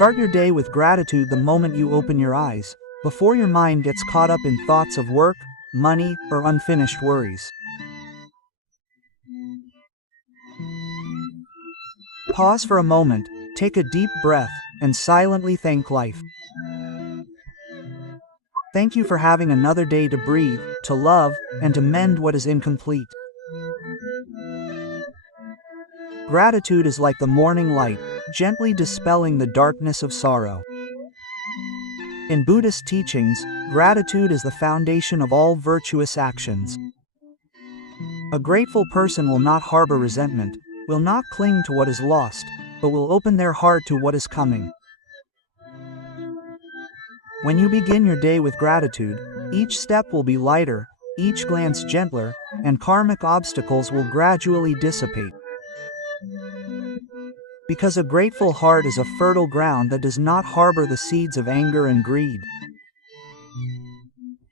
Start your day with gratitude the moment you open your eyes, before your mind gets caught up in thoughts of work, money, or unfinished worries. Pause for a moment, take a deep breath, and silently thank life. Thank you for having another day to breathe, to love, and to mend what is incomplete. Gratitude is like the morning light, gently dispelling the darkness of sorrow. In Buddhist teachings, gratitude is the foundation of all virtuous actions. A grateful person will not harbor resentment, will not cling to what is lost, but will open their heart to what is coming. When you begin your day with gratitude, each step will be lighter, each glance gentler, and karmic obstacles will gradually dissipate. Because a grateful heart is a fertile ground that does not harbor the seeds of anger and greed.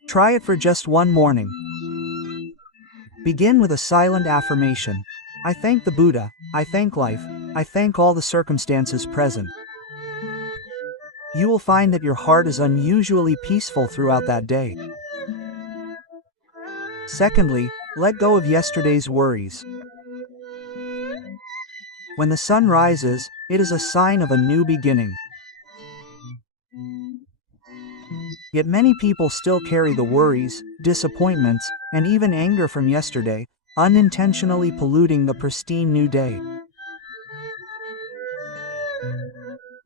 Try it for just one morning. Begin with a silent affirmation. I thank the Buddha, I thank life, I thank all the circumstances present. You will find that your heart is unusually peaceful throughout that day. Secondly, let go of yesterday's worries. When the sun rises, it is a sign of a new beginning. Yet many people still carry the worries, disappointments, and even anger from yesterday, unintentionally polluting the pristine new day.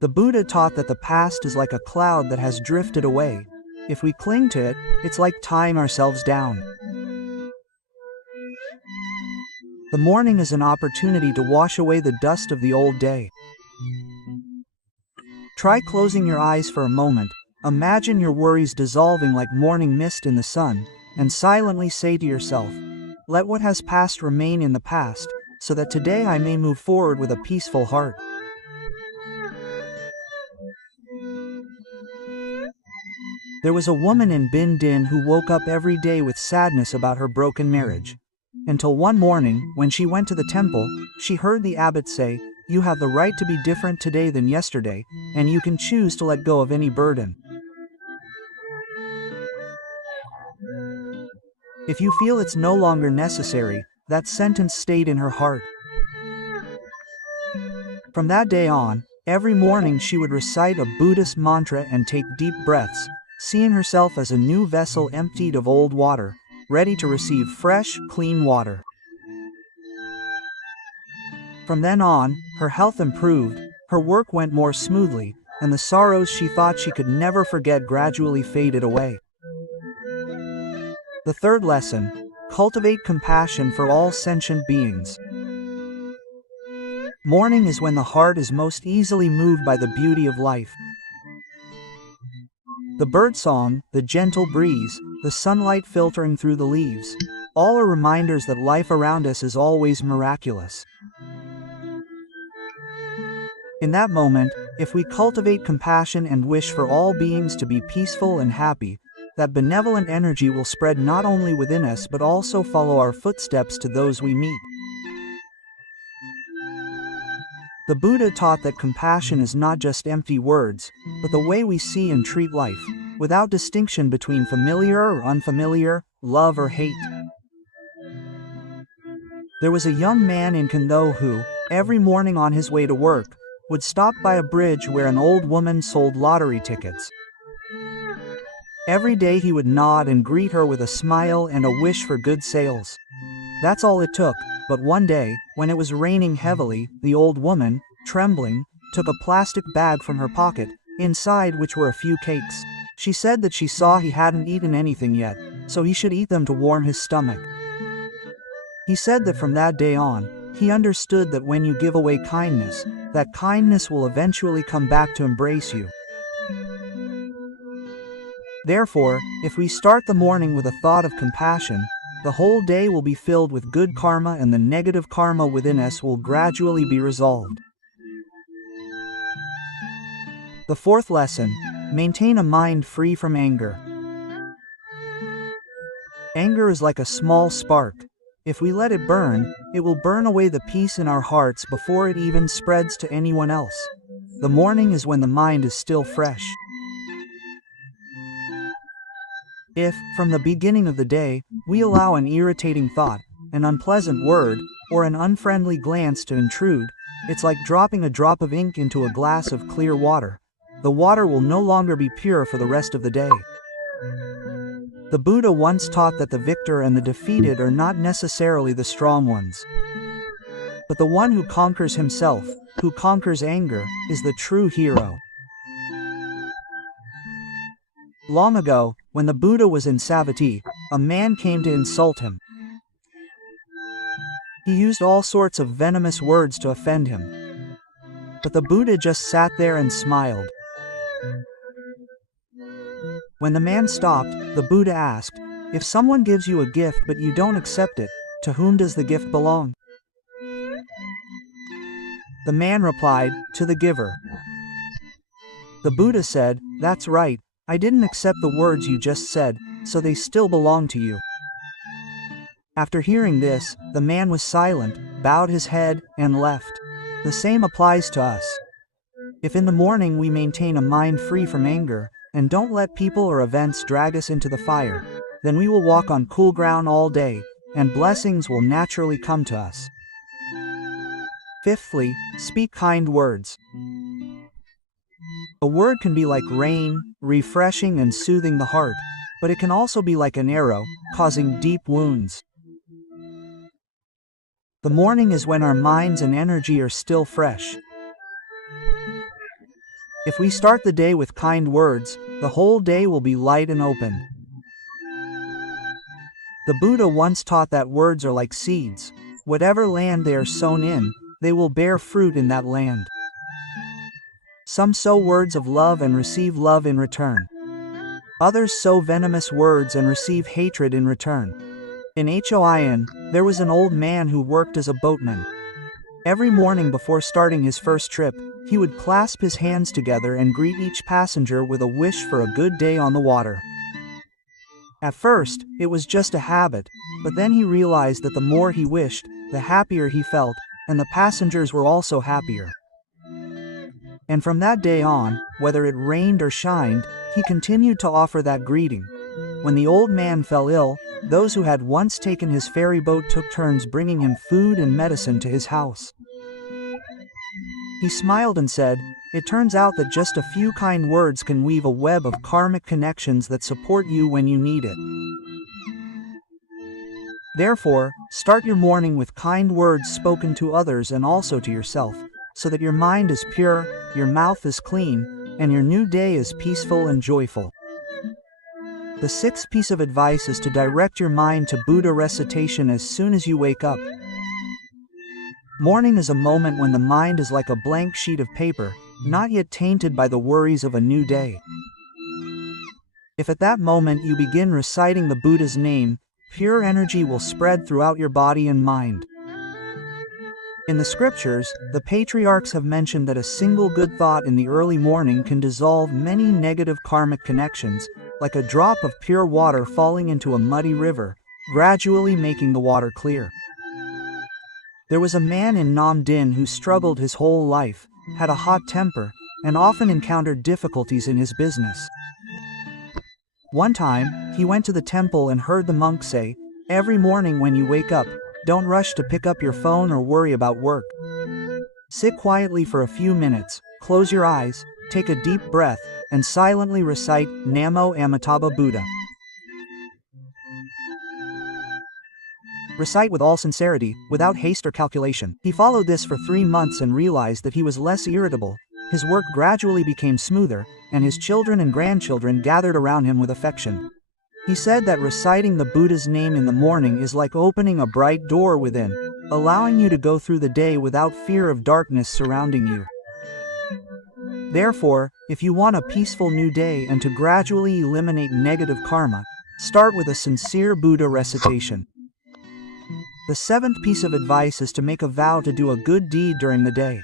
The Buddha taught that the past is like a cloud that has drifted away. If we cling to it, it's like tying ourselves down. The morning is an opportunity to wash away the dust of the old day. Try closing your eyes for a moment, imagine your worries dissolving like morning mist in the sun, and silently say to yourself, "Let what has passed remain in the past, so that today I may move forward with a peaceful heart." There was a woman in Bin Din who woke up every day with sadness about her broken marriage. Until one morning, when she went to the temple, she heard the abbot say, "You have the right to be different today than yesterday, and you can choose to let go of any burden." If you feel it's no longer necessary, that sentence stayed in her heart. From that day on, every morning she would recite a Buddhist mantra and take deep breaths, seeing herself as a new vessel emptied of old water, ready to receive fresh, clean water. From then on, her health improved, her work went more smoothly, and the sorrows she thought she could never forget gradually faded away. The third lesson: cultivate compassion for all sentient beings. Morning is when the heart is most easily moved by the beauty of life. The birdsong, the gentle breeze, the sunlight filtering through the leaves, all are reminders that life around us is always miraculous. In that moment, if we cultivate compassion and wish for all beings to be peaceful and happy, that benevolent energy will spread not only within us but also follow our footsteps to those we meet. The Buddha taught that compassion is not just empty words, but the way we see and treat life, without distinction between familiar or unfamiliar, love or hate. There was a young man in Kênh who, every morning on his way to work, would stop by a bridge where an old woman sold lottery tickets. Every day he would nod and greet her with a smile and a wish for good sales. That's all it took. But one day, when it was raining heavily, the old woman, trembling, took a plastic bag from her pocket, inside which were a few cakes. She said that she saw he hadn't eaten anything yet, so he should eat them to warm his stomach. He said that from that day on, he understood that when you give away kindness, that kindness will eventually come back to embrace you. Therefore, if we start the morning with a thought of compassion, the whole day will be filled with good karma and the negative karma within us will gradually be resolved. The fourth lesson: maintain a mind free from anger. Anger is like a small spark. If we let it burn, it will burn away the peace in our hearts before it even spreads to anyone else. The morning is when the mind is still fresh. If, from the beginning of the day, we allow an irritating thought, an unpleasant word, or an unfriendly glance to intrude, it's like dropping a drop of ink into a glass of clear water. The water will no longer be pure for the rest of the day. The Buddha once taught that the victor and the defeated are not necessarily the strong ones. But the one who conquers himself, who conquers anger, is the true hero. Long ago, when the Buddha was in Savatthi, a man came to insult him. He used all sorts of venomous words to offend him. But the Buddha just sat there and smiled. When the man stopped, the Buddha asked, "If someone gives you a gift but you don't accept it, to whom does the gift belong?" The man replied, "To the giver." The Buddha said, "That's right, I didn't accept the words you just said, so they still belong to you." After hearing this, the man was silent, bowed his head, and left. The same applies to us. If in the morning we maintain a mind free from anger, and don't let people or events drag us into the fire, then we will walk on cool ground all day, and blessings will naturally come to us. Fifthly, speak kind words. A word can be like rain, refreshing and soothing the heart, but it can also be like an arrow, causing deep wounds. The morning is when our minds and energy are still fresh. If we start the day with kind words, the whole day will be light and open. The Buddha once taught that words are like seeds. Whatever land they are sown in, they will bear fruit in that land. Some sow words of love and receive love in return. Others sow venomous words and receive hatred in return. In Hoin, there was an old man who worked as a boatman. Every morning before starting his first trip, he would clasp his hands together and greet each passenger with a wish for a good day on the water. At first, it was just a habit, but then he realized that the more he wished, the happier he felt, and the passengers were also happier. And from that day on, whether it rained or shined, he continued to offer that greeting. When the old man fell ill, those who had once taken his ferry boat took turns bringing him food and medicine to his house. He smiled and said, "It turns out that just a few kind words can weave a web of karmic connections that support you when you need it." Therefore, start your morning with kind words spoken to others and also to yourself, so that your mind is pure, your mouth is clean, and your new day is peaceful and joyful. The sixth piece of advice is to direct your mind to Buddha recitation as soon as you wake up. Morning is a moment when the mind is like a blank sheet of paper, not yet tainted by the worries of a new day. If at that moment you begin reciting the Buddha's name, pure energy will spread throughout your body and mind. In the scriptures, the patriarchs have mentioned that a single good thought in the early morning can dissolve many negative karmic connections, like a drop of pure water falling into a muddy river, gradually making the water clear. There was a man in Nam Dinh who struggled his whole life, had a hot temper, and often encountered difficulties in his business. One time, he went to the temple and heard the monk say, "Every morning when you wake up, don't rush to pick up your phone or worry about work. Sit quietly for a few minutes, close your eyes, take a deep breath, and silently recite Namo Amitabha Buddha." Recite with all sincerity, without haste or calculation. He followed this for 3 months and realized that he was less irritable, his work gradually became smoother, and his children and grandchildren gathered around him with affection. He said that reciting the Buddha's name in the morning is like opening a bright door within, allowing you to go through the day without fear of darkness surrounding you. Therefore, if you want a peaceful new day and to gradually eliminate negative karma, start with a sincere Buddha recitation. The seventh piece of advice is to make a vow to do a good deed during the day.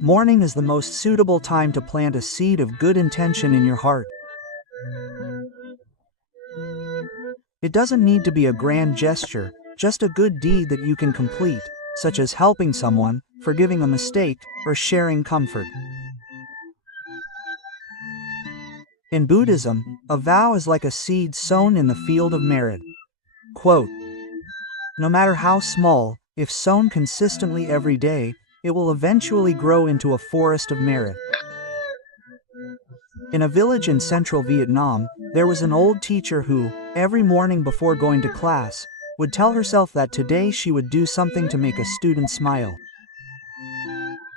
Morning is the most suitable time to plant a seed of good intention in your heart. It doesn't need to be a grand gesture, just a good deed that you can complete, such as helping someone, forgiving a mistake, or sharing comfort. In Buddhism, a vow is like a seed sown in the field of merit. Quote, "No matter how small, if sown consistently every day, it will eventually grow into a forest of merit." In a village in central Vietnam, there was an old teacher who, every morning before going to class, would tell herself that today she would do something to make a student smile.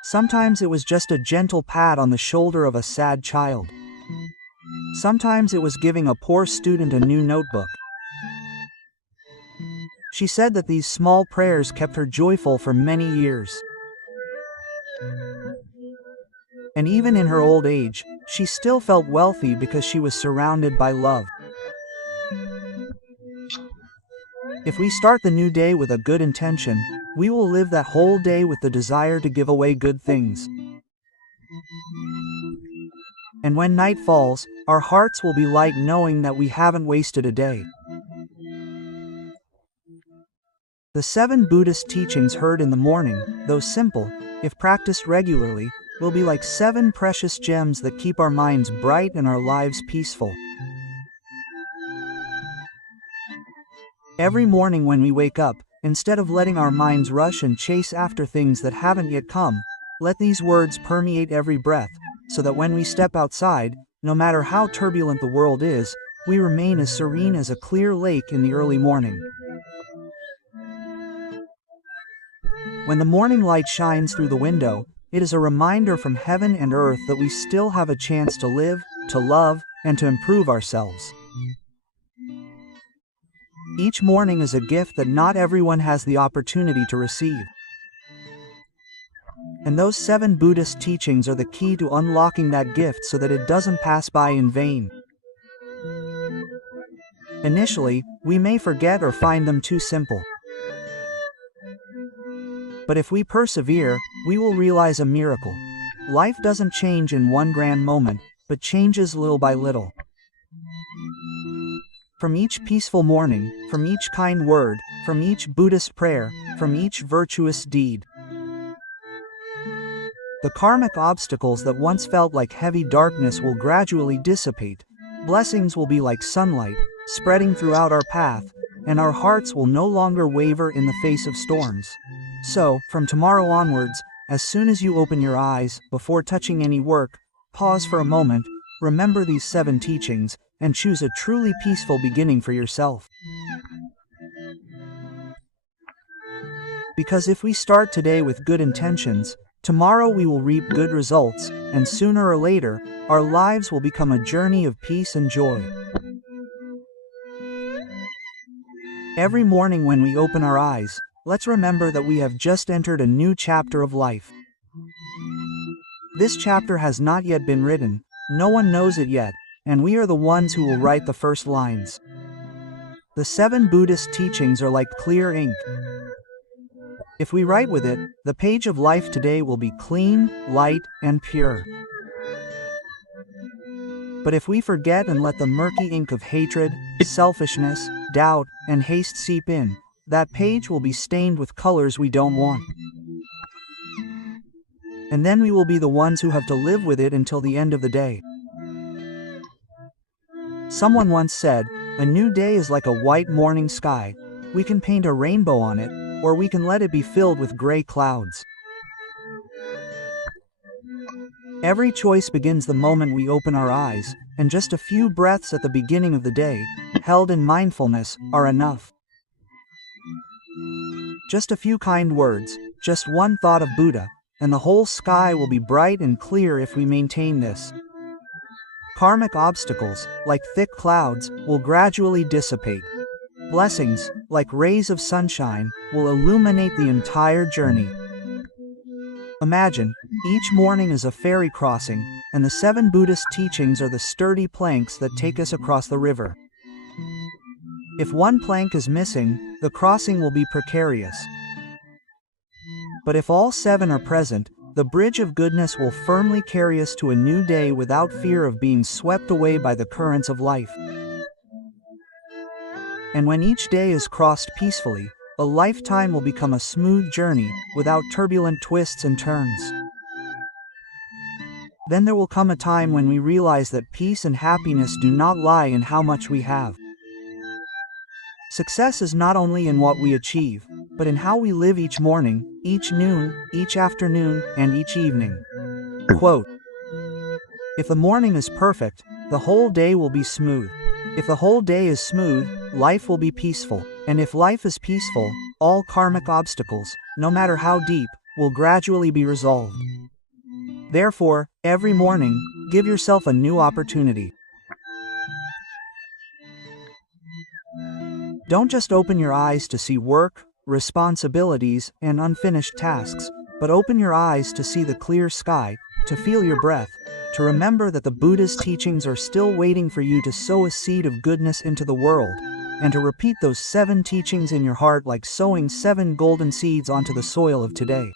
Sometimes it was just a gentle pat on the shoulder of a sad child. Sometimes it was giving a poor student a new notebook. She said that these small prayers kept her joyful for many years. And even in her old age, she still felt wealthy because she was surrounded by love. If we start the new day with a good intention, we will live that whole day with the desire to give away good things. And when night falls, our hearts will be light knowing that we haven't wasted a day. The 7 Buddhist teachings heard in the morning, though simple, if practiced regularly, will be like 7 precious gems that keep our minds bright and our lives peaceful. Every morning when we wake up, instead of letting our minds rush and chase after things that haven't yet come, let these words permeate every breath, so that when we step outside, no matter how turbulent the world is, we remain as serene as a clear lake in the early morning. When the morning light shines through the window, it is a reminder from heaven and earth that we still have a chance to live, to love, and to improve ourselves. Each morning is a gift that not everyone has the opportunity to receive. And those 7 Buddhist teachings are the key to unlocking that gift so that it doesn't pass by in vain. Initially, we may forget or find them too simple. But if we persevere, we will realize a miracle. Life doesn't change in one grand moment, but changes little by little. From each peaceful morning, from each kind word, from each Buddhist prayer, from each virtuous deed, the karmic obstacles that once felt like heavy darkness will gradually dissipate. Blessings will be like sunlight, spreading throughout our path, and our hearts will no longer waver in the face of storms. So, from tomorrow onwards, as soon as you open your eyes, before touching any work, pause for a moment, remember these 7 teachings, and choose a truly peaceful beginning for yourself. Because if we start today with good intentions, tomorrow we will reap good results, and sooner or later, our lives will become a journey of peace and joy. Every morning when we open our eyes, let's remember that we have just entered a new chapter of life. This chapter has not yet been written, no one knows it yet, and we are the ones who will write the first lines. The 7 Buddhist teachings are like clear ink. If we write with it, the page of life today will be clean, light, and pure. But if we forget and let the murky ink of hatred, selfishness, doubt, and haste seep in, that page will be stained with colors we don't want. And then we will be the ones who have to live with it until the end of the day. Someone once said, "A new day is like a white morning sky. We can paint a rainbow on it, or we can let it be filled with gray clouds." Every choice begins the moment we open our eyes, and just a few breaths at the beginning of the day, held in mindfulness, are enough. Just a few kind words, just one thought of Buddha, and the whole sky will be bright and clear if we maintain this. Karmic obstacles, like thick clouds, will gradually dissipate. Blessings, like rays of sunshine, will illuminate the entire journey. Imagine, each morning is a ferry crossing, and the 7 Buddhist teachings are the sturdy planks that take us across the river. If one plank is missing, the crossing will be precarious. But if all 7 are present, the bridge of goodness will firmly carry us to a new day without fear of being swept away by the currents of life. And when each day is crossed peacefully, a lifetime will become a smooth journey, without turbulent twists and turns. Then there will come a time when we realize that peace and happiness do not lie in how much we have. Success is not only in what we achieve, but in how we live each morning, each noon, each afternoon, and each evening. Quote, "If the morning is perfect, the whole day will be smooth. If the whole day is smooth, life will be peaceful. And if life is peaceful, all karmic obstacles, no matter how deep, will gradually be resolved. Therefore, every morning, give yourself a new opportunity. Don't just open your eyes to see work, responsibilities, and unfinished tasks, but open your eyes to see the clear sky, to feel your breath, to remember that the Buddha's teachings are still waiting for you to sow a seed of goodness into the world, and to repeat those 7 teachings in your heart like sowing 7 golden seeds onto the soil of today."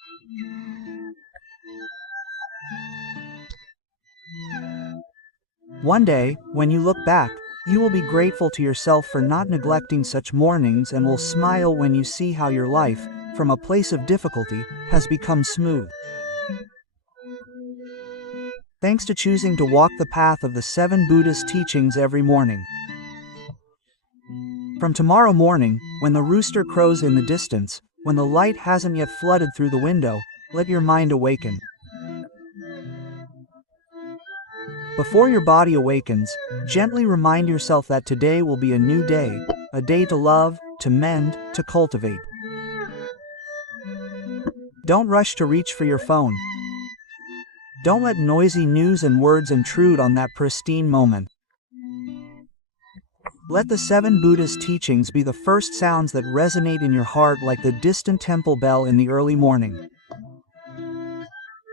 One day, when you look back, you will be grateful to yourself for not neglecting such mornings and will smile when you see how your life, from a place of difficulty, has become smooth. Thanks to choosing to walk the path of the 7 Buddhist teachings every morning. From tomorrow morning, when the rooster crows in the distance, when the light hasn't yet flooded through the window, let your mind awaken. Before your body awakens, gently remind yourself that today will be a new day, a day to love, to mend, to cultivate. Don't rush to reach for your phone. Don't let noisy news and words intrude on that pristine moment. Let the 7 Buddhist teachings be the first sounds that resonate in your heart like the distant temple bell in the early morning.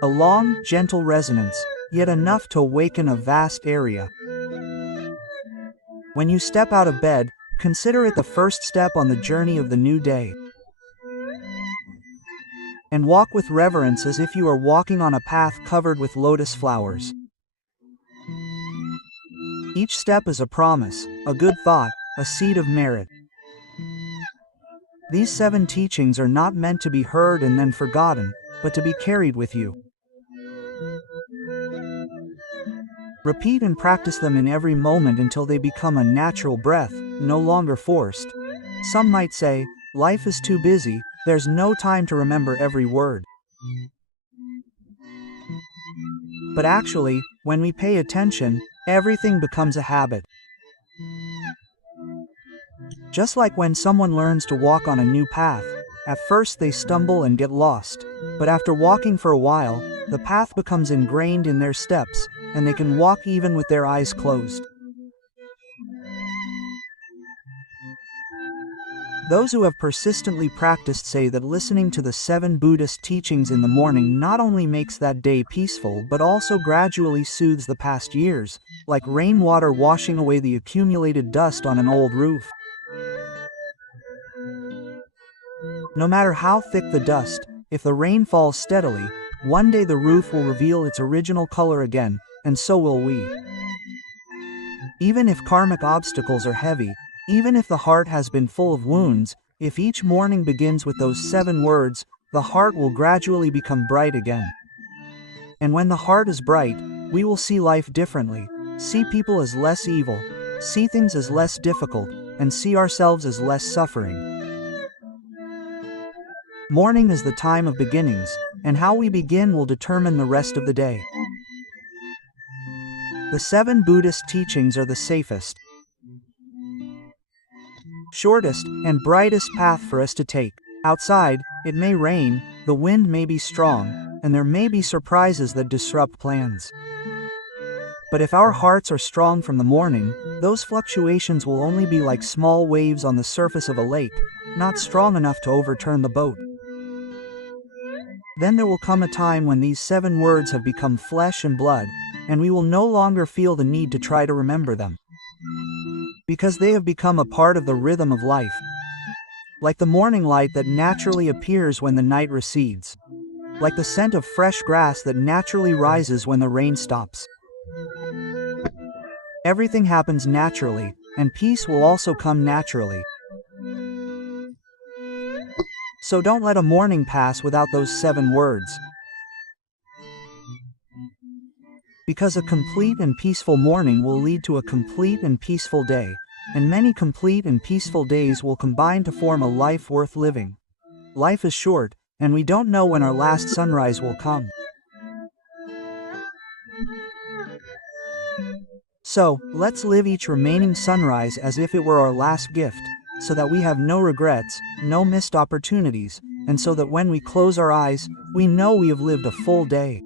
A long, gentle resonance, yet enough to awaken a vast area. When you step out of bed, consider it the first step on the journey of the new day. And walk with reverence as if you are walking on a path covered with lotus flowers. Each step is a promise, a good thought, a seed of merit. These 7 teachings are not meant to be heard and then forgotten, but to be carried with you. Repeat and practice them in every moment until they become a natural breath, no longer forced. Some might say, life is too busy, there's no time to remember every word. But actually, when we pay attention, everything becomes a habit. Just like when someone learns to walk on a new path, at first they stumble and get lost, but after walking for a while, the path becomes ingrained in their steps, and they can walk even with their eyes closed. Those who have persistently practiced say that listening to the 7 Buddhist teachings in the morning not only makes that day peaceful but also gradually soothes the past years, like rainwater washing away the accumulated dust on an old roof. No matter how thick the dust, if the rain falls steadily, one day the roof will reveal its original color again, and so will we. Even if karmic obstacles are heavy, even if the heart has been full of wounds, if each morning begins with those 7 words, the heart will gradually become bright again. And when the heart is bright, we will see life differently, see people as less evil, see things as less difficult, and see ourselves as less suffering. Morning is the time of beginnings, and how we begin will determine the rest of the day. The 7 Buddhist teachings are the safest, shortest, and brightest path for us to take. Outside, it may rain, the wind may be strong, and there may be surprises that disrupt plans. But if our hearts are strong from the morning, those fluctuations will only be like small waves on the surface of a lake, not strong enough to overturn the boat. Then there will come a time when these 7 words have become flesh and blood, and we will no longer feel the need to try to remember them, because they have become a part of the rhythm of life, like the morning light that naturally appears when the night recedes, like the scent of fresh grass that naturally rises when the rain stops. Everything happens naturally, and peace will also come naturally. So don't let a morning pass without those 7 words. Because a complete and peaceful morning will lead to a complete and peaceful day, and many complete and peaceful days will combine to form a life worth living. Life is short, and we don't know when our last sunrise will come. So, let's live each remaining sunrise as if it were our last gift, so that we have no regrets, no missed opportunities, and so that when we close our eyes, we know we have lived a full day.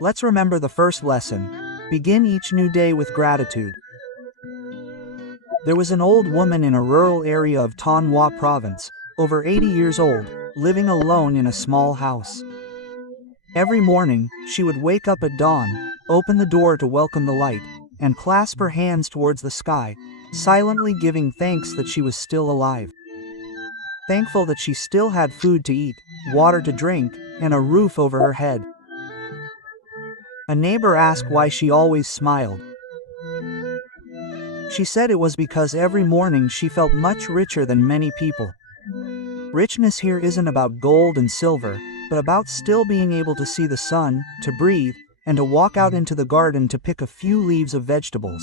Let's remember the first lesson. Begin each new day with gratitude. There was an old woman in a rural area of Thanh province, over 80 years old, living alone in a small house. Every morning, she would wake up at dawn, open the door to welcome the light, and clasp her hands towards the sky, silently giving thanks that she was still alive. Thankful that she still had food to eat, water to drink, and a roof over her head. A neighbor asked why she always smiled. She said it was because every morning she felt much richer than many people. Richness here isn't about gold and silver, but about still being able to see the sun, to breathe, and to walk out into the garden to pick a few leaves of vegetables.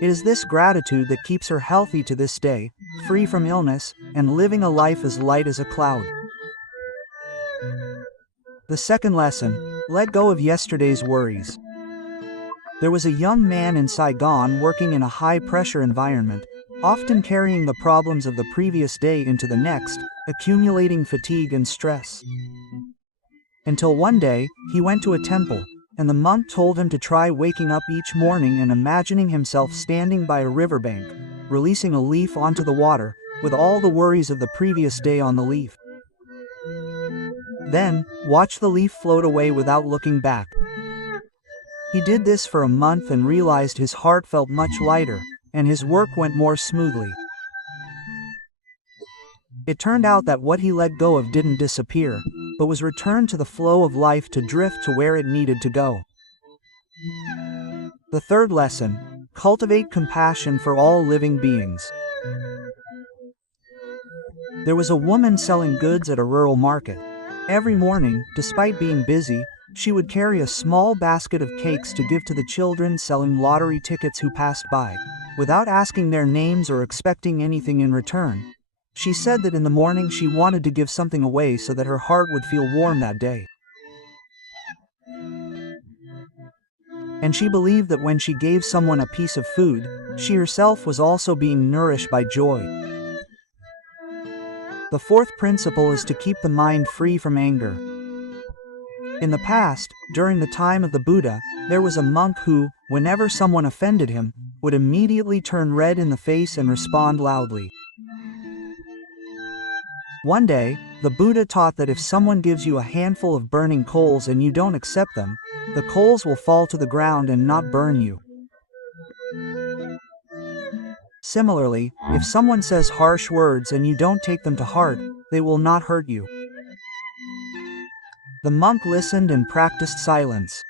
It is this gratitude that keeps her healthy to this day, free from illness, and living a life as light as a cloud. The second lesson, let go of yesterday's worries. There was a young man in Saigon working in a high-pressure environment, often carrying the problems of the previous day into the next, accumulating fatigue and stress. Until one day, he went to a temple, and the monk told him to try waking up each morning and imagining himself standing by a riverbank, releasing a leaf onto the water, with all the worries of the previous day on the leaf. Then, watch the leaf float away without looking back. He did this for a month and realized his heart felt much lighter, and his work went more smoothly. It turned out that what he let go of didn't disappear, but was returned to the flow of life to drift to where it needed to go. The third lesson, cultivate compassion for all living beings. There was a woman selling goods at a rural market. Every morning, despite being busy, she would carry a small basket of cakes to give to the children selling lottery tickets who passed by, without asking their names or expecting anything in return. She said that in the morning she wanted to give something away so that her heart would feel warm that day. And she believed that when she gave someone a piece of food, she herself was also being nourished by joy. The fourth principle is to keep the mind free from anger. In the past, during the time of the Buddha, there was a monk who, whenever someone offended him, would immediately turn red in the face and respond loudly. One day, the Buddha taught that if someone gives you a handful of burning coals and you don't accept them, the coals will fall to the ground and not burn you. Similarly, if someone says harsh words and you don't take them to heart, they will not hurt you. The monk listened and practiced silence.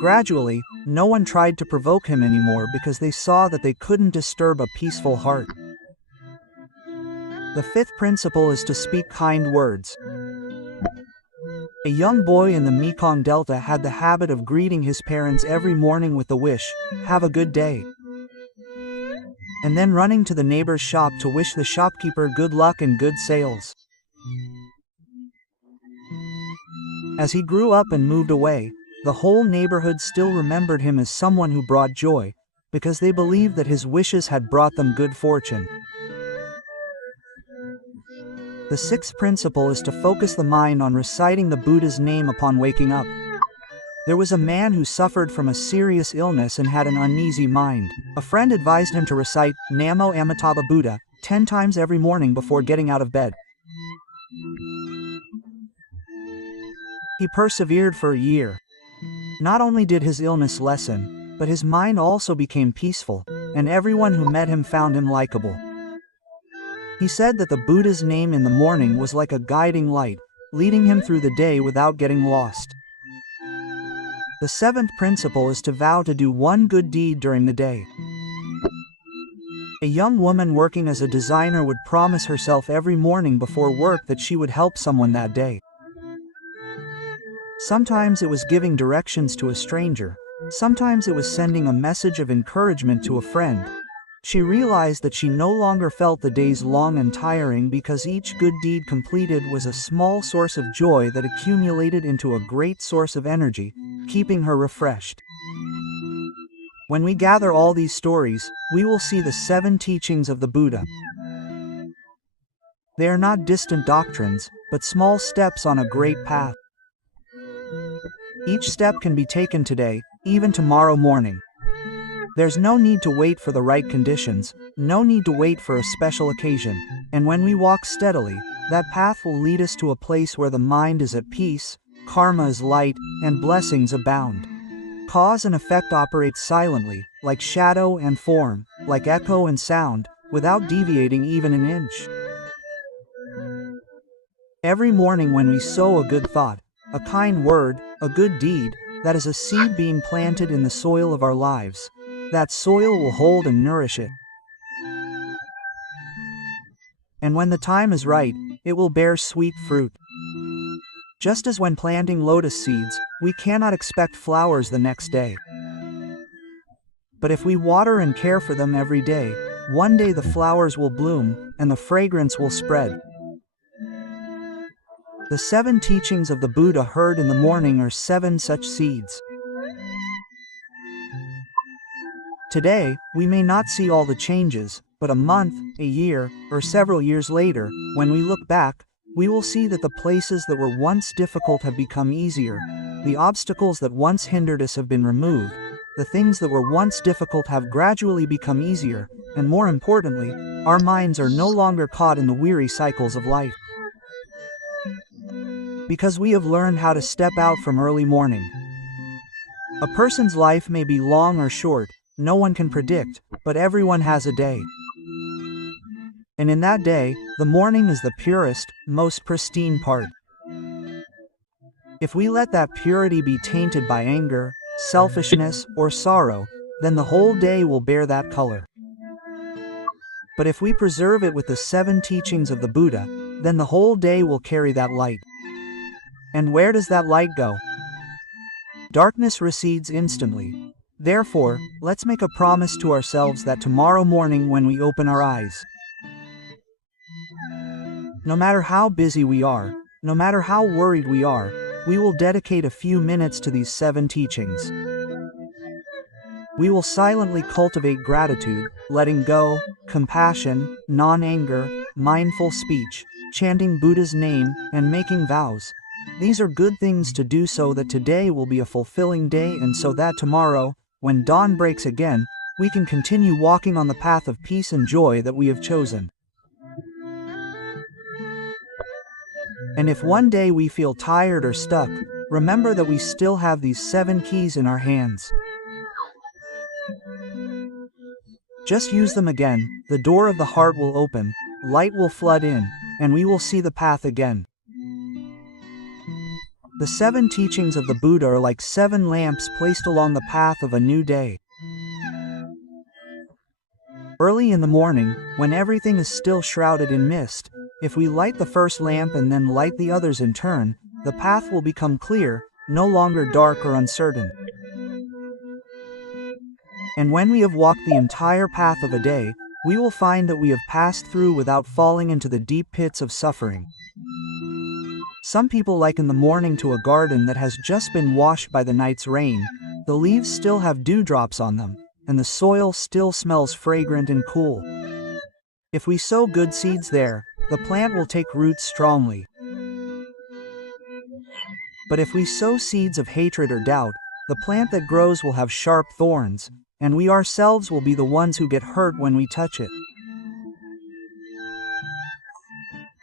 Gradually, no one tried to provoke him anymore because they saw that they couldn't disturb a peaceful heart. The fifth principle is to speak kind words. A young boy in the Mekong Delta had the habit of greeting his parents every morning with the wish, "Have a good day," and then running to the neighbor's shop to wish the shopkeeper good luck and good sales. As he grew up and moved away, the whole neighborhood still remembered him as someone who brought joy, because they believed that his wishes had brought them good fortune. The sixth principle is to focus the mind on reciting the Buddha's name upon waking up. There was a man who suffered from a serious illness and had an uneasy mind. A friend advised him to recite Namo Amitabha Buddha 10 times every morning before getting out of bed. He persevered for a year. Not only did his illness lessen, but his mind also became peaceful, and everyone who met him found him likable. He said that the Buddha's name in the morning was like a guiding light, leading him through the day without getting lost. The seventh principle is to vow to do one good deed during the day. A young woman working as a designer would promise herself every morning before work that she would help someone that day. Sometimes it was giving directions to a stranger. Sometimes it was sending a message of encouragement to a friend. She realized that she no longer felt the days long and tiring because each good deed completed was a small source of joy that accumulated into a great source of energy, keeping her refreshed. When we gather all these stories, we will see the 7 teachings of the Buddha. They are not distant doctrines, but small steps on a great path. Each step can be taken today, even tomorrow morning. There's no need to wait for the right conditions, no need to wait for a special occasion, and when we walk steadily, that path will lead us to a place where the mind is at peace, karma is light, and blessings abound. Cause and effect operate silently, like shadow and form, like echo and sound, without deviating even an inch. Every morning when we sow a good thought, a kind word, a good deed, that is a seed being planted in the soil of our lives. That soil will hold and nourish it. And when the time is right, it will bear sweet fruit. Just as when planting lotus seeds, we cannot expect flowers the next day. But if we water and care for them every day, one day the flowers will bloom, and the fragrance will spread. The 7 teachings of the Buddha heard in the morning are 7 such seeds. Today, we may not see all the changes, but a month, a year, or several years later, when we look back, we will see that the places that were once difficult have become easier, the obstacles that once hindered us have been removed, the things that were once difficult have gradually become easier, and more importantly, our minds are no longer caught in the weary cycles of life. Because we have learned how to step out from early morning. A person's life may be long or short, no one can predict, but everyone has a day. And in that day, the morning is the purest, most pristine part. If we let that purity be tainted by anger, selfishness, or sorrow, then the whole day will bear that color. But if we preserve it with the 7 teachings of the Buddha, then the whole day will carry that light. And where does that light go? Darkness recedes instantly. Therefore, let's make a promise to ourselves that tomorrow morning when we open our eyes, no matter how busy we are, no matter how worried we are, we will dedicate a few minutes to these 7 teachings. We will silently cultivate gratitude, letting go, compassion, non-anger, mindful speech, chanting Buddha's name, and making vows. These are good things to do so that today will be a fulfilling day and so that tomorrow, when dawn breaks again, we can continue walking on the path of peace and joy that we have chosen. And if one day we feel tired or stuck, remember that we still have these 7 keys in our hands. Just use them again, the door of the heart will open, light will flood in, and we will see the path again. The 7 teachings of the Buddha are like 7 lamps placed along the path of a new day. Early in the morning, when everything is still shrouded in mist, if we light the first lamp and then light the others in turn, the path will become clear, no longer dark or uncertain. And when we have walked the entire path of a day, we will find that we have passed through without falling into the deep pits of suffering. Some people liken the morning to a garden that has just been washed by the night's rain. The leaves still have dewdrops on them, and the soil still smells fragrant and cool. If we sow good seeds there, the plant will take root strongly. But if we sow seeds of hatred or doubt, the plant that grows will have sharp thorns, and we ourselves will be the ones who get hurt when we touch it.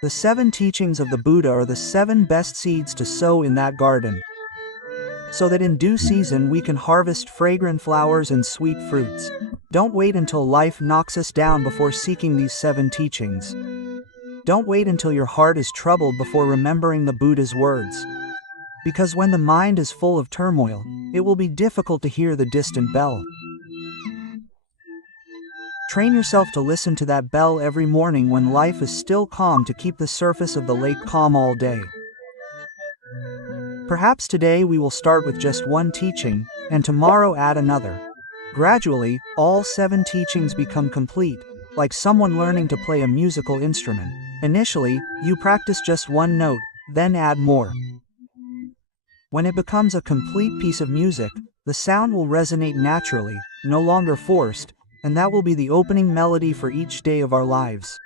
The 7 teachings of the Buddha are the 7 best seeds to sow in that garden, so that in due season we can harvest fragrant flowers and sweet fruits. Don't wait until life knocks us down before seeking these 7 teachings. Don't wait until your heart is troubled before remembering the Buddha's words. Because when the mind is full of turmoil, it will be difficult to hear the distant bell. Train yourself to listen to that bell every morning when life is still calm, to keep the surface of the lake calm all day. Perhaps today we will start with just one teaching, and tomorrow add another. Gradually, all 7 teachings become complete, like someone learning to play a musical instrument. Initially, you practice just one note, then add more. When it becomes a complete piece of music, the sound will resonate naturally, no longer forced, and that will be the opening melody for each day of our lives.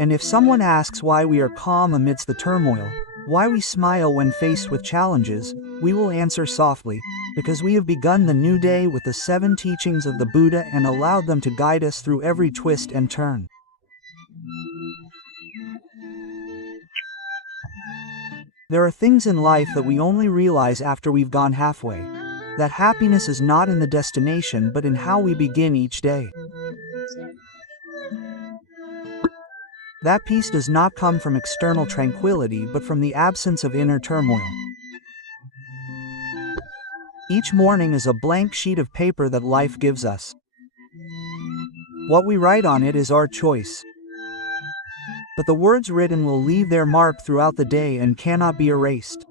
And if someone asks why we are calm amidst the turmoil, why we smile when faced with challenges, we will answer softly, because we have begun the new day with the 7 teachings of the Buddha and allowed them to guide us through every twist and turn. There are things in life that we only realize after we've gone halfway. That happiness is not in the destination but in how we begin each day. That peace does not come from external tranquility but from the absence of inner turmoil. Each morning is a blank sheet of paper that life gives us. What we write on it is our choice. But the words written will leave their mark throughout the day and cannot be erased.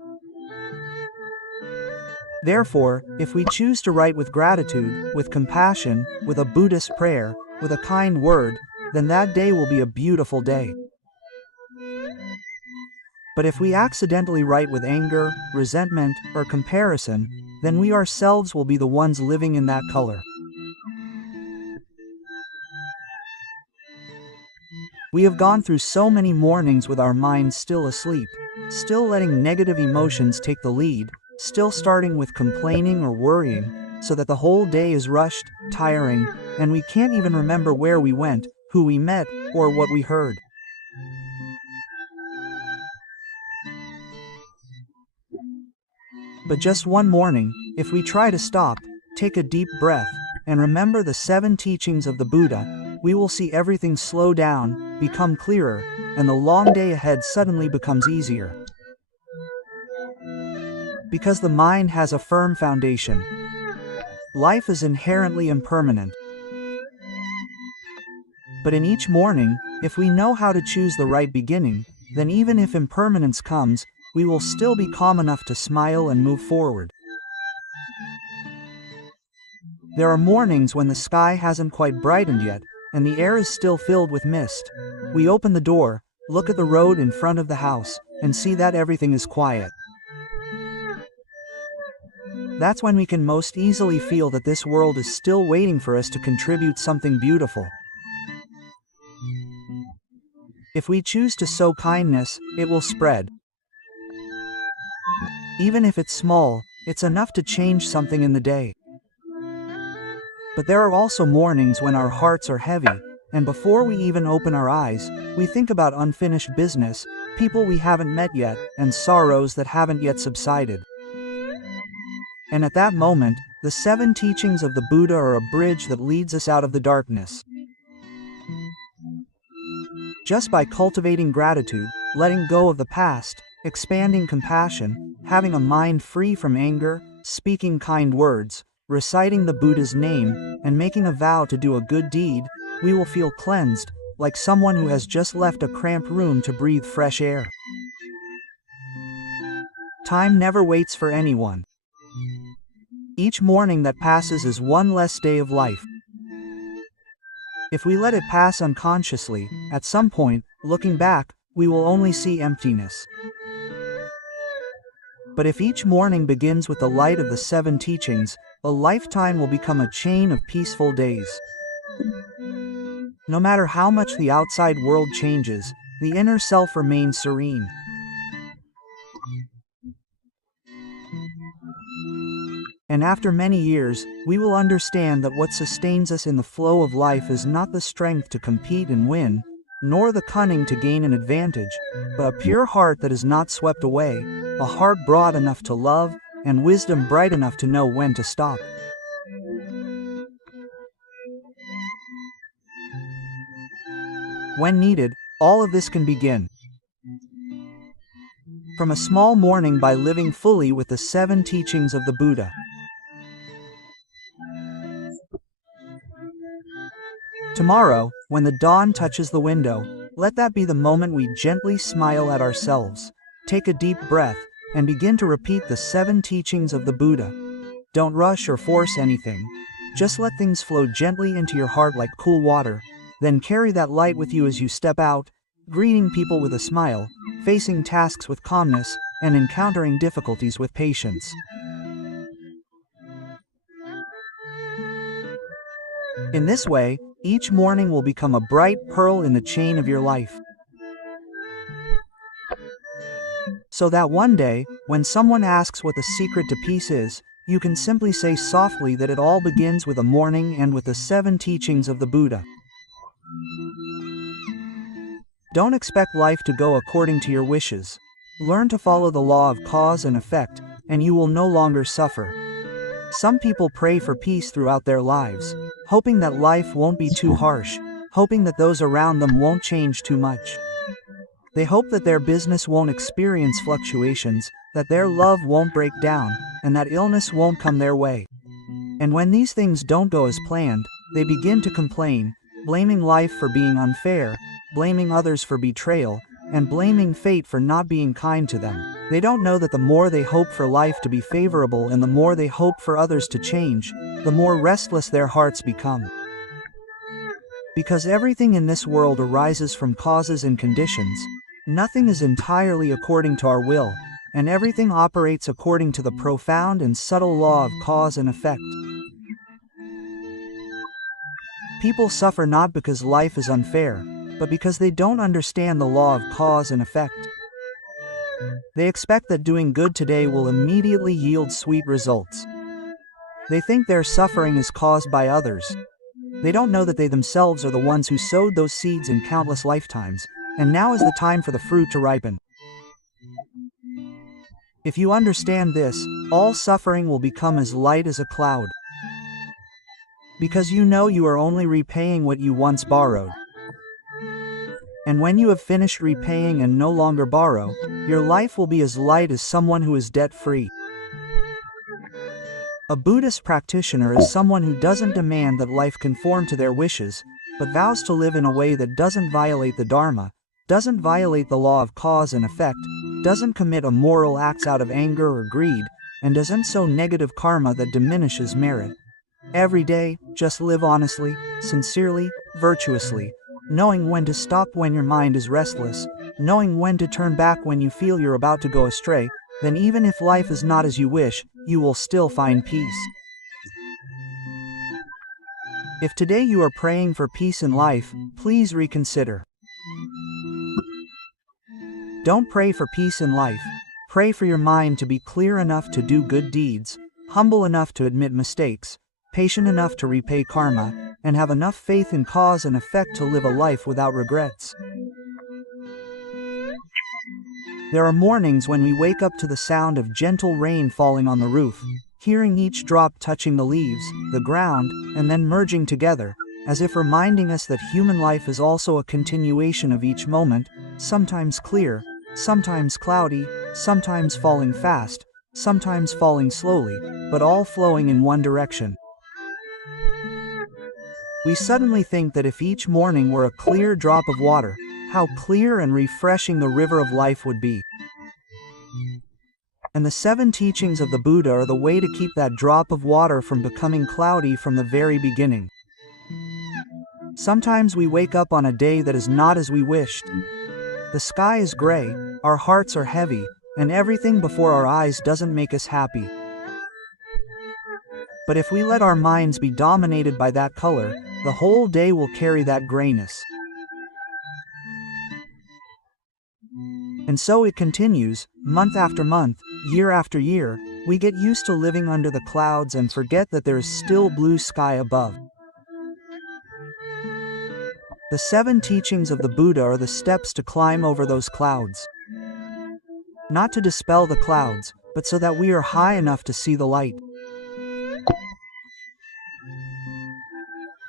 Therefore, if we choose to write with gratitude, with compassion, with a Buddhist prayer, with a kind word, then that day will be a beautiful day. But if we accidentally write with anger, resentment, or comparison, then we ourselves will be the ones living in that color. We have gone through so many mornings with our minds still asleep, still letting negative emotions take the lead, still starting with complaining or worrying, so that the whole day is rushed, tiring, and we can't even remember where we went, who we met, or what we heard. But just one morning, if we try to stop, take a deep breath, and remember the 7 teachings of the Buddha, we will see everything slow down, become clearer, and the long day ahead suddenly becomes easier. Because the mind has a firm foundation. Life is inherently impermanent. But in each morning, if we know how to choose the right beginning, then even if impermanence comes, we will still be calm enough to smile and move forward. There are mornings when the sky hasn't quite brightened yet, and the air is still filled with mist. We open the door, look at the road in front of the house, and see that everything is quiet. That's when we can most easily feel that this world is still waiting for us to contribute something beautiful. If we choose to sow kindness, it will spread. Even if it's small, it's enough to change something in the day. But there are also mornings when our hearts are heavy, and before we even open our eyes, we think about unfinished business, people we haven't met yet, and sorrows that haven't yet subsided. And at that moment, the 7 teachings of the Buddha are a bridge that leads us out of the darkness. Just by cultivating gratitude, letting go of the past, expanding compassion, having a mind free from anger, speaking kind words, reciting the Buddha's name, and making a vow to do a good deed, we will feel cleansed, like someone who has just left a cramped room to breathe fresh air. Time never waits for anyone. Each morning that passes is one less day of life. If we let it pass unconsciously, at some point, looking back, we will only see emptiness. But if each morning begins with the light of the 7 teachings, a lifetime will become a chain of peaceful days. No matter how much the outside world changes, the inner self remains serene. And after many years, we will understand that what sustains us in the flow of life is not the strength to compete and win, nor the cunning to gain an advantage, but a pure heart that is not swept away, a heart broad enough to love, and wisdom bright enough to know when to stop. When needed, all of this can begin. from a small morning by living fully with the 7 teachings of the Buddha. Tomorrow, when the dawn touches the window, let that be the moment we gently smile at ourselves, take a deep breath, and begin to repeat the 7 teachings of the Buddha. Don't rush or force anything. Just let things flow gently into your heart like cool water, then carry that light with you as you step out, greeting people with a smile, facing tasks with calmness, and encountering difficulties with patience. In this way, each morning will become a bright pearl in the chain of your life. So that one day, when someone asks what the secret to peace is, you can simply say softly that it all begins with a morning and with the 7 teachings of the Buddha. Don't expect life to go according to your wishes. Learn to follow the law of cause and effect, and you will no longer suffer. Some people pray for peace throughout their lives, hoping that life won't be too harsh, hoping that those around them won't change too much. They hope that their business won't experience fluctuations, that their love won't break down, and that illness won't come their way. And when these things don't go as planned, they begin to complain, blaming life for being unfair, blaming others for betrayal, and blaming fate for not being kind to them. They don't know that the more they hope for life to be favorable and the more they hope for others to change, the more restless their hearts become. Because everything in this world arises from causes and conditions, nothing is entirely according to our will, and everything operates according to the profound and subtle law of cause and effect. People suffer not because life is unfair, but because they don't understand the law of cause and effect. They expect that doing good today will immediately yield sweet results. They think their suffering is caused by others. They don't know that they themselves are the ones who sowed those seeds in countless lifetimes, and now is the time for the fruit to ripen. If you understand this, all suffering will become as light as a cloud. Because you know you are only repaying what you once borrowed. And when you have finished repaying and no longer borrow, your life will be as light as someone who is debt-free. A Buddhist practitioner is someone who doesn't demand that life conform to their wishes, but vows to live in a way that doesn't violate the Dharma, doesn't violate the law of cause and effect, doesn't commit immoral acts out of anger or greed, and doesn't sow negative karma that diminishes merit. Every day, just live honestly, sincerely, virtuously, knowing when to stop when your mind is restless, knowing when to turn back when you feel you're about to go astray, then even if life is not as you wish, you will still find peace. If today you are praying for peace in life, please reconsider. Don't pray for peace in life. Pray for your mind to be clear enough to do good deeds, humble enough to admit mistakes, patient enough to repay karma, and have enough faith in cause and effect to live a life without regrets. There are mornings when we wake up to the sound of gentle rain falling on the roof, hearing each drop touching the leaves, the ground, and then merging together, as if reminding us that human life is also a continuation of each moment, sometimes clear, sometimes cloudy, sometimes falling fast, sometimes falling slowly, but all flowing in one direction. We suddenly think that if each morning were a clear drop of water, how clear and refreshing the river of life would be. And the 7 teachings of the Buddha are the way to keep that drop of water from becoming cloudy from the very beginning. Sometimes we wake up on a day that is not as we wished. The sky is gray, our hearts are heavy, and everything before our eyes doesn't make us happy. But if we let our minds be dominated by that color, the whole day will carry that grayness. And so it continues, month after month, year after year, we get used to living under the clouds and forget that there is still blue sky above. The 7 teachings of the Buddha are the steps to climb over those clouds. Not to dispel the clouds, but so that we are high enough to see the light.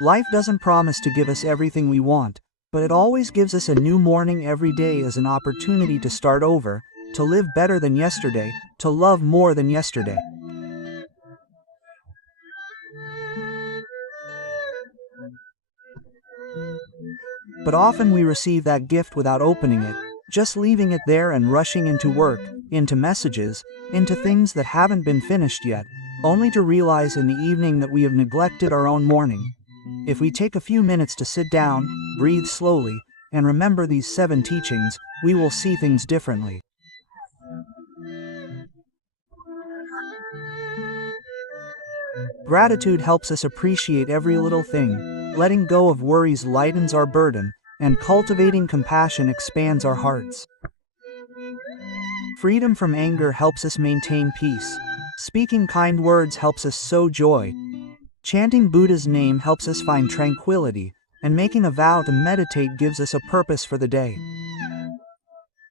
Life doesn't promise to give us everything we want, but it always gives us a new morning every day as an opportunity to start over, to live better than yesterday, to love more than yesterday. But often we receive that gift without opening it, just leaving it there and rushing into work, into messages, into things that haven't been finished yet, only to realize in the evening that we have neglected our own morning. If we take a few minutes to sit down, breathe slowly, and remember these 7 teachings, we will see things differently. Gratitude helps us appreciate every little thing. Letting go of worries lightens our burden, and cultivating compassion expands our hearts. Freedom from anger helps us maintain peace. Speaking kind words helps us sow joy. Chanting Buddha's name helps us find tranquility, and making a vow to meditate gives us a purpose for the day.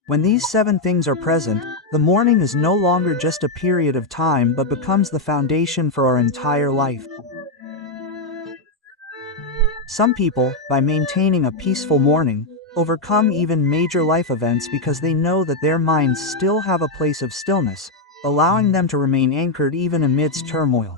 When these 7 things are present, the morning is no longer just a period of time but becomes the foundation for our entire life. Some people, by maintaining a peaceful morning, overcome even major life events because they know that their minds still have a place of stillness, allowing them to remain anchored even amidst turmoil.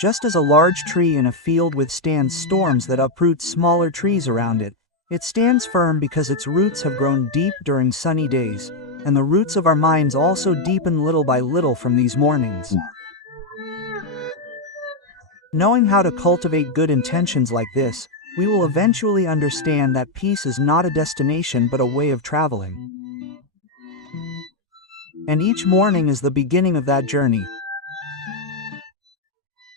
Just as a large tree in a field withstands storms that uproot smaller trees around it, it stands firm because its roots have grown deep during sunny days, and the roots of our minds also deepen little by little from these mornings. Knowing how to cultivate good intentions like this, we will eventually understand that peace is not a destination but a way of traveling. And each morning is the beginning of that journey.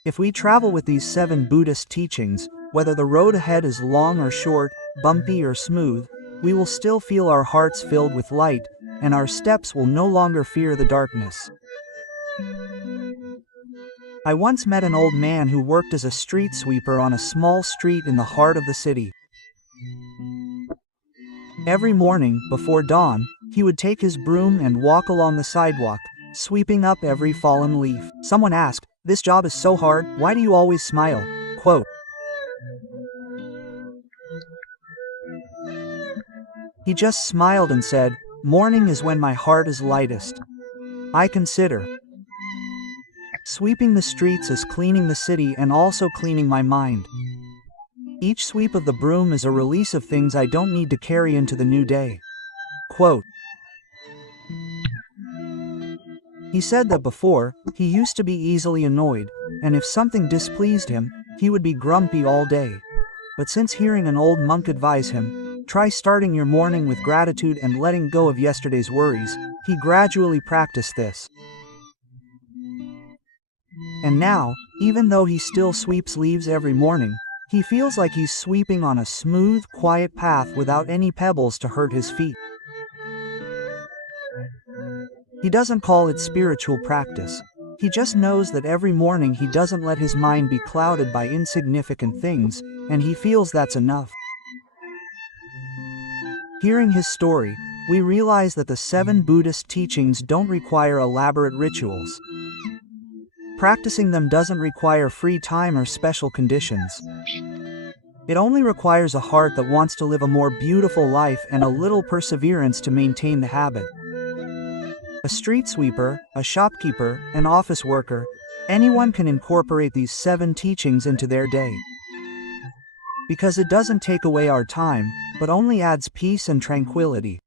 If we travel with these 7 Buddhist teachings, whether the road ahead is long or short, bumpy or smooth, we will still feel our hearts filled with light, and our steps will no longer fear the darkness. I once met an old man who worked as a street sweeper on a small street in the heart of the city. Every morning, before dawn, he would take his broom and walk along the sidewalk, sweeping up every fallen leaf. Someone asked, "This job is so hard, why do you always smile?" Quote, he just smiled and said, "Morning is when my heart is lightest. I consider sweeping the streets as cleaning the city and also cleaning my mind. Each sweep of the broom is a release of things I don't need to carry into the new day." Quote. He said that before, he used to be easily annoyed, and if something displeased him, he would be grumpy all day. But since hearing an old monk advise him, try starting your morning with gratitude and letting go of yesterday's worries, he gradually practiced this. And now, even though he still sweeps leaves every morning, he feels like he's sweeping on a smooth, quiet path without any pebbles to hurt his feet. He doesn't call it spiritual practice. He just knows that every morning he doesn't let his mind be clouded by insignificant things, and he feels that's enough. Hearing his story, we realize that the 7 Buddhist teachings don't require elaborate rituals. Practicing them doesn't require free time or special conditions. It only requires a heart that wants to live a more beautiful life and a little perseverance to maintain the habit. A street sweeper, a shopkeeper, an office worker, anyone can incorporate these 7 teachings into their day. Because it doesn't take away our time, but only adds peace and tranquility.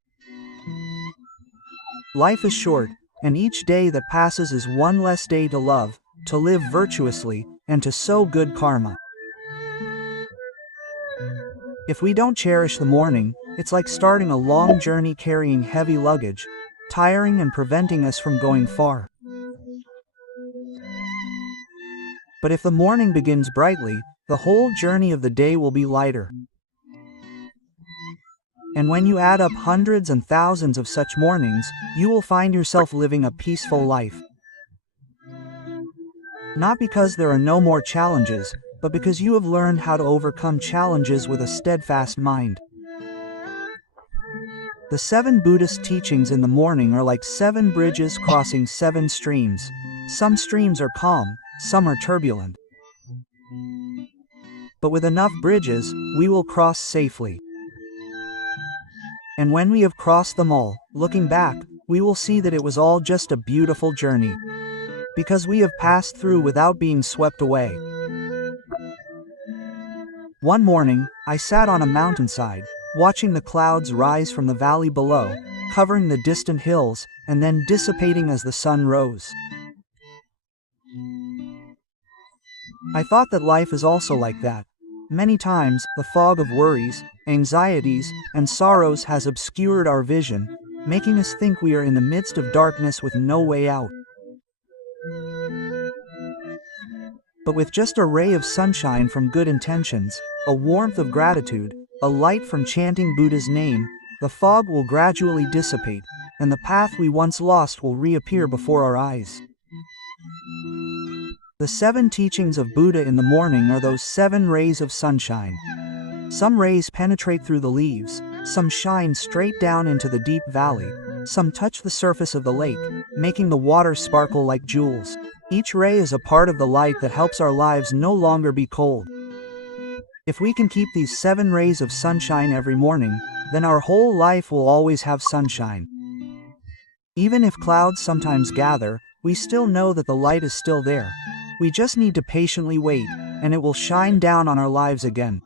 Life is short, and each day that passes is one less day to love, to live virtuously, and to sow good karma. If we don't cherish the morning, it's like starting a long journey carrying heavy luggage, tiring and preventing us from going far. But if the morning begins brightly, the whole journey of the day will be lighter. And when you add up hundreds and thousands of such mornings, you will find yourself living a peaceful life. Not because there are no more challenges, but because you have learned how to overcome challenges with a steadfast mind. The 7 Buddhist teachings in the morning are like 7 bridges crossing 7 streams. Some streams are calm, some are turbulent. But with enough bridges, we will cross safely. And when we have crossed them all, looking back, we will see that it was all just a beautiful journey. Because we have passed through without being swept away. One morning, I sat on a mountainside, watching the clouds rise from the valley below, covering the distant hills, and then dissipating as the sun rose. I thought that life is also like that. Many times, the fog of worries, anxieties, and sorrows has obscured our vision, making us think we are in the midst of darkness with no way out. But with just a ray of sunshine from good intentions, a warmth of gratitude, a light from chanting Buddha's name, the fog will gradually dissipate, and the path we once lost will reappear before our eyes. The 7 teachings of Buddha in the morning are those 7 rays of sunshine. Some rays penetrate through the leaves, some shine straight down into the deep valley, some touch the surface of the lake, making the water sparkle like jewels. Each ray is a part of the light that helps our lives no longer be cold. If we can keep these 7 rays of sunshine every morning, then our whole life will always have sunshine. Even if clouds sometimes gather, we still know that the light is still there. We just need to patiently wait, and it will shine down on our lives again.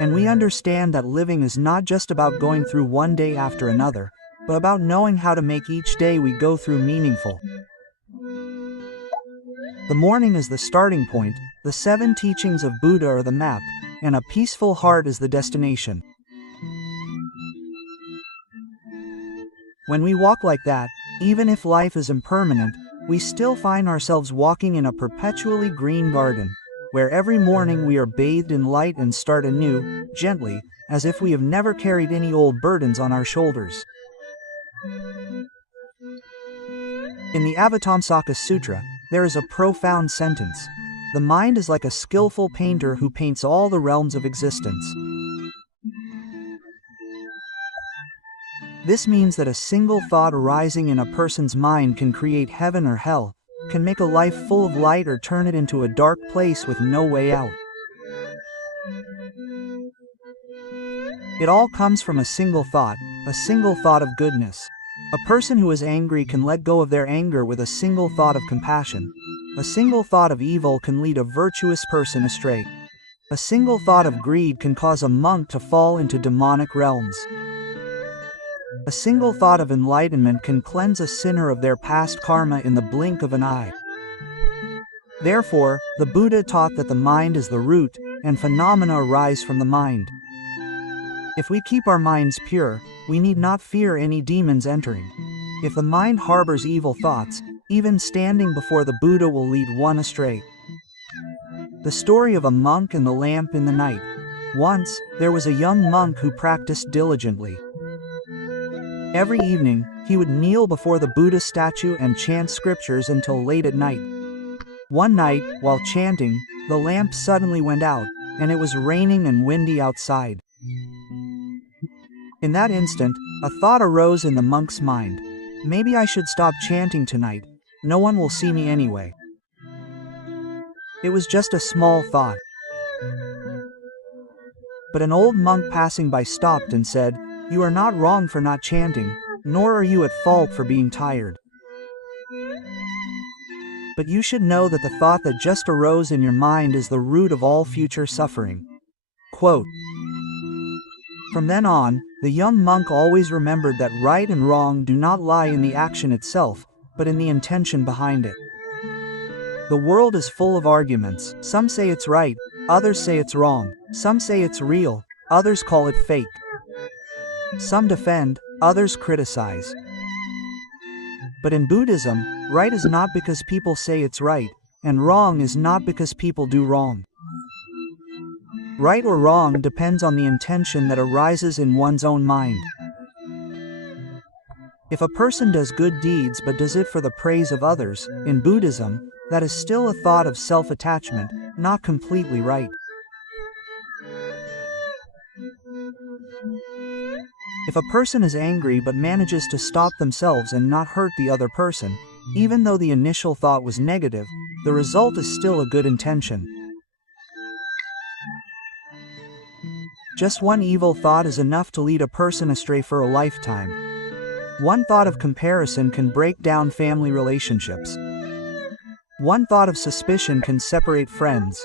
And we understand that living is not just about going through one day after another, but about knowing how to make each day we go through meaningful. The morning is the starting point, the 7 teachings of Buddha are the map, and a peaceful heart is the destination. When we walk like that, even if life is impermanent, we still find ourselves walking in a perpetually green garden, where every morning we are bathed in light and start anew, gently, as if we have never carried any old burdens on our shoulders. In the Avatamsaka Sutra, there is a profound sentence. The mind is like a skillful painter who paints all the realms of existence. This means that a single thought arising in a person's mind can create heaven or hell, can make a life full of light or turn it into a dark place with no way out. It all comes from a single thought of goodness. A person who is angry can let go of their anger with a single thought of compassion. A single thought of evil can lead a virtuous person astray. A single thought of greed can cause a monk to fall into demonic realms. A single thought of enlightenment can cleanse a sinner of their past karma in the blink of an eye. Therefore, the Buddha taught that the mind is the root, and phenomena arise from the mind. If we keep our minds pure, we need not fear any demons entering. If the mind harbors evil thoughts, even standing before the Buddha will lead one astray. The story of a monk and the lamp in the night. Once, there was a young monk who practiced diligently. Every evening, he would kneel before the Buddha statue and chant scriptures until late at night. One night, while chanting, the lamp suddenly went out, and it was raining and windy outside. In that instant, a thought arose in the monk's mind. Maybe I should stop chanting tonight. No one will see me anyway. It was just a small thought. But an old monk passing by stopped and said, "You are not wrong for not chanting, nor are you at fault for being tired. But you should know that the thought that just arose in your mind is the root of all future suffering." Quote. From then on, the young monk always remembered that right and wrong do not lie in the action itself, but in the intention behind it. The world is full of arguments. Some say it's right, others say it's wrong. Some say it's real, others call it fake. Some defend, others criticize. But in Buddhism, right is not because people say it's right, and wrong is not because people do wrong. Right or wrong depends on the intention that arises in one's own mind. If a person does good deeds but does it for the praise of others, in Buddhism, that is still a thought of self-attachment, not completely right. If a person is angry but manages to stop themselves and not hurt the other person, even though the initial thought was negative, the result is still a good intention. Just one evil thought is enough to lead a person astray for a lifetime. One thought of comparison can break down family relationships. One thought of suspicion can separate friends.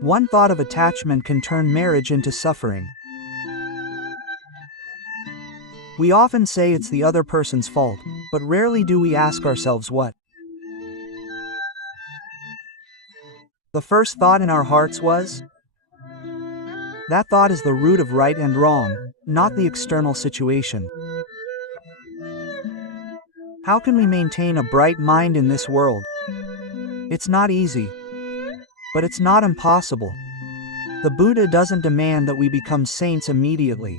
One thought of attachment can turn marriage into suffering. We often say it's the other person's fault, but rarely do we ask ourselves what. The first thought in our hearts was? That thought is the root of right and wrong, not the external situation. How can we maintain a bright mind in this world? It's not easy, but it's not impossible. The Buddha doesn't demand that we become saints immediately.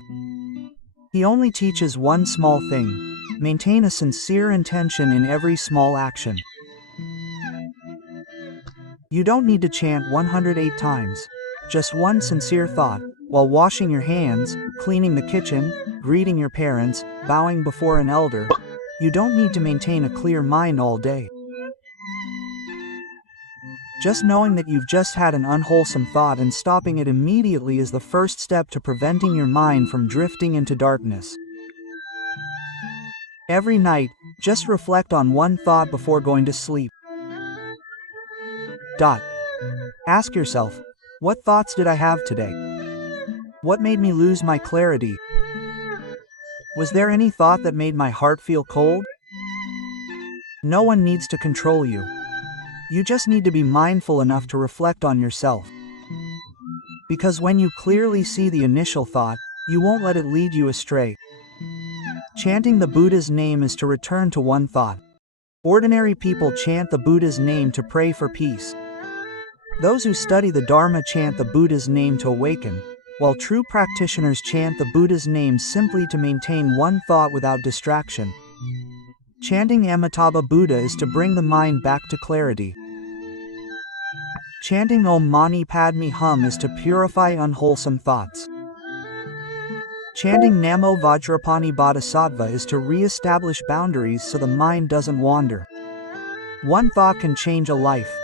He only teaches one small thing: maintain a sincere intention in every small action. You don't need to chant 108 times. Just one sincere thought, while washing your hands, cleaning the kitchen, greeting your parents, bowing before an elder. You don't need to maintain a clear mind all day. Just knowing that you've just had an unwholesome thought and stopping it immediately is the first step to preventing your mind from drifting into darkness. Every night, just reflect on one thought before going to sleep. Ask yourself, what thoughts did I have today? What made me lose my clarity? Was there any thought that made my heart feel cold? No one needs to control you. You just need to be mindful enough to reflect on yourself. Because when you clearly see the initial thought, you won't let it lead you astray. Chanting the Buddha's name is to return to one thought. Ordinary people chant the Buddha's name to pray for peace. Those who study the Dharma chant the Buddha's name to awaken, while true practitioners chant the Buddha's name simply to maintain one thought without distraction. Chanting Amitabha Buddha is to bring the mind back to clarity. Chanting Om Mani Padme Hum is to purify unwholesome thoughts. Chanting Namo Vajrapani Bodhisattva is to re-establish boundaries so the mind doesn't wander. One thought can change a life.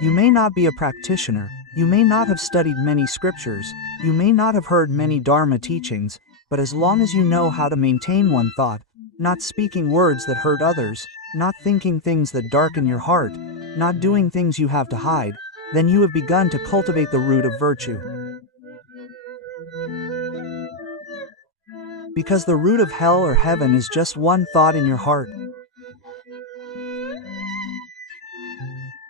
You may not be a practitioner, you may not have studied many scriptures, you may not have heard many Dharma teachings, but as long as you know how to maintain one thought, not speaking words that hurt others, not thinking things that darken your heart, not doing things you have to hide, then you have begun to cultivate the root of virtue. Because the root of hell or heaven is just one thought in your heart.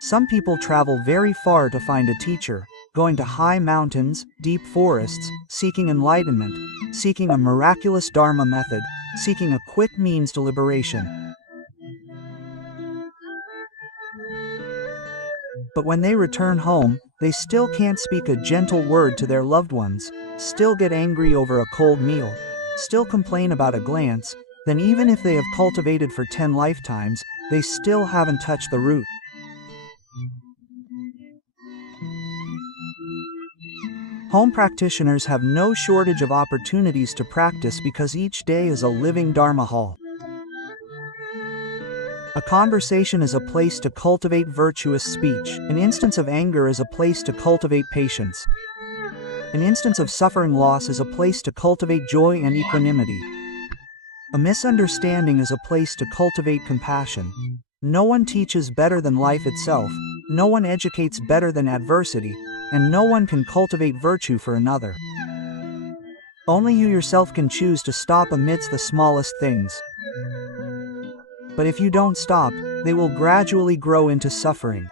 Some people travel very far to find a teacher, going to high mountains, deep forests, seeking enlightenment, seeking a miraculous Dharma method, seeking a quick means to liberation. But when they return home, they still can't speak a gentle word to their loved ones, still get angry over a cold meal, still complain about a glance, then even if they have cultivated for 10 lifetimes, they still haven't touched the root. Home practitioners have no shortage of opportunities to practice because each day is a living Dharma hall. A conversation is a place to cultivate virtuous speech. An instance of anger is a place to cultivate patience. An instance of suffering loss is a place to cultivate joy and equanimity. A misunderstanding is a place to cultivate compassion. No one teaches better than life itself, no one educates better than adversity, and no one can cultivate virtue for another. Only you yourself can choose to stop amidst the smallest things. But if you don't stop, they will gradually grow into suffering.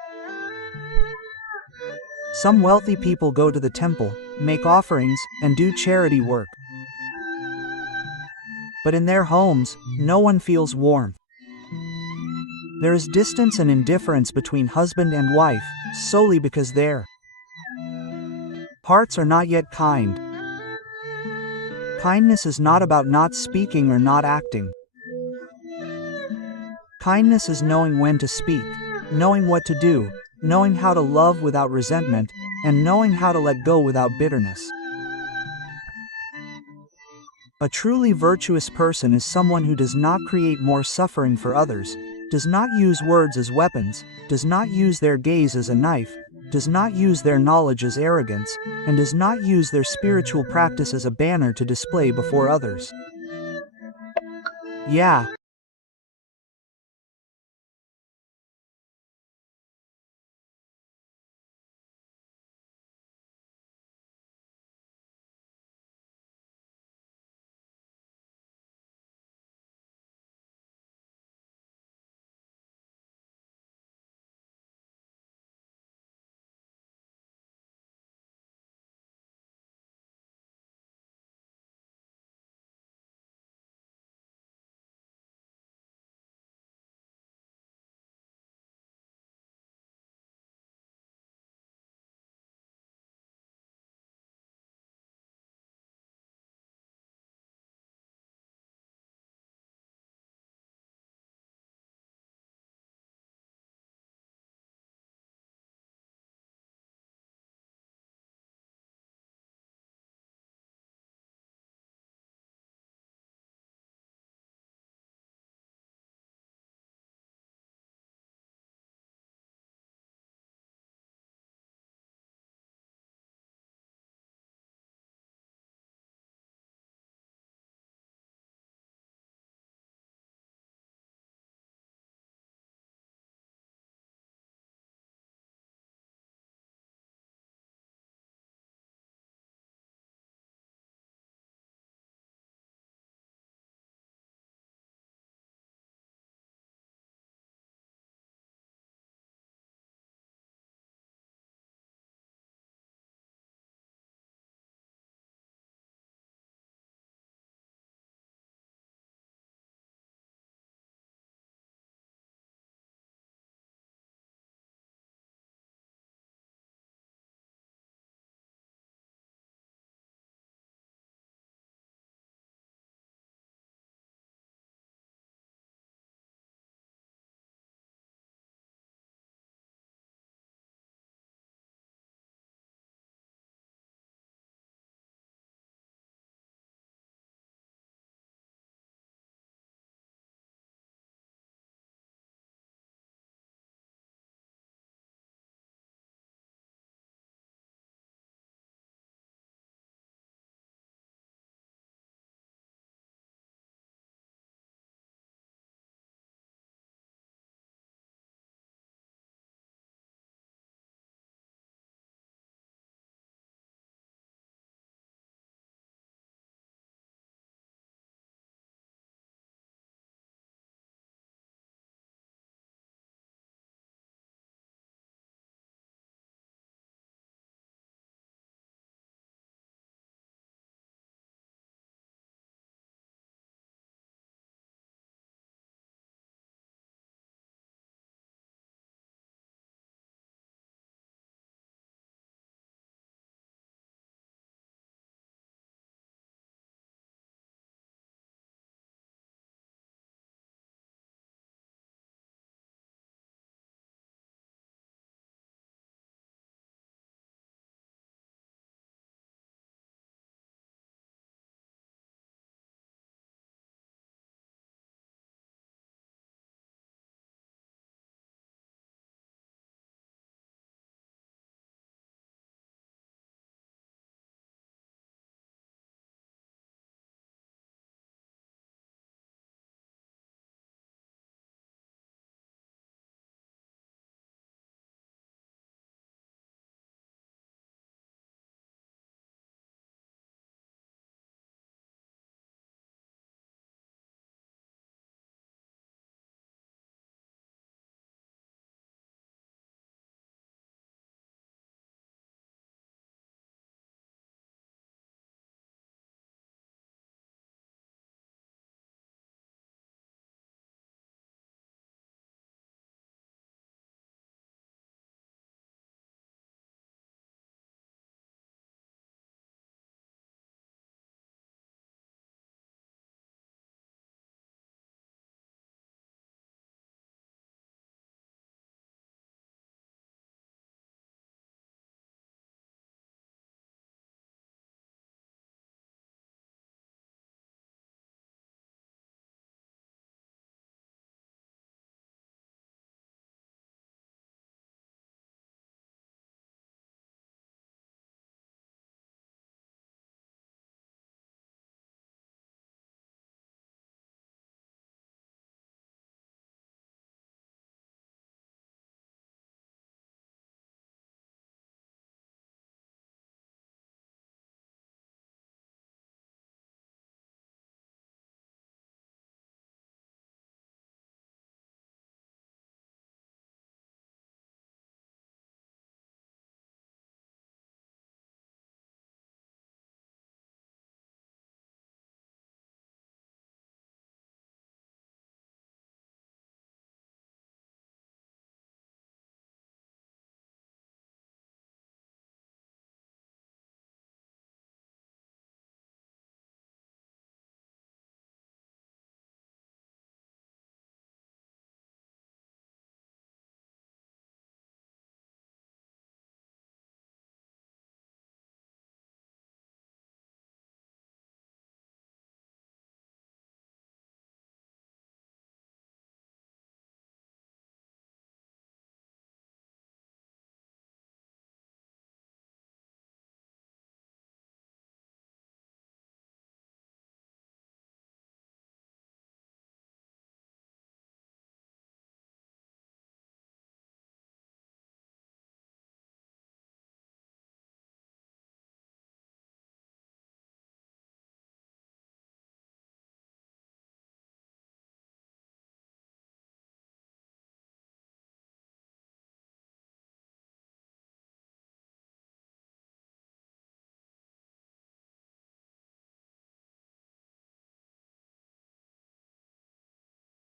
Some wealthy people go to the temple, make offerings, and do charity work. But in their homes, no one feels warmth. There is distance and indifference between husband and wife, solely because their hearts are not yet kind. Kindness is not about not speaking or not acting. Kindness is knowing when to speak, knowing what to do, knowing how to love without resentment, and knowing how to let go without bitterness. A truly virtuous person is someone who does not create more suffering for others, does not use words as weapons, does not use their gaze as a knife, does not use their knowledge as arrogance, and does not use their spiritual practice as a banner to display before others. Yeah,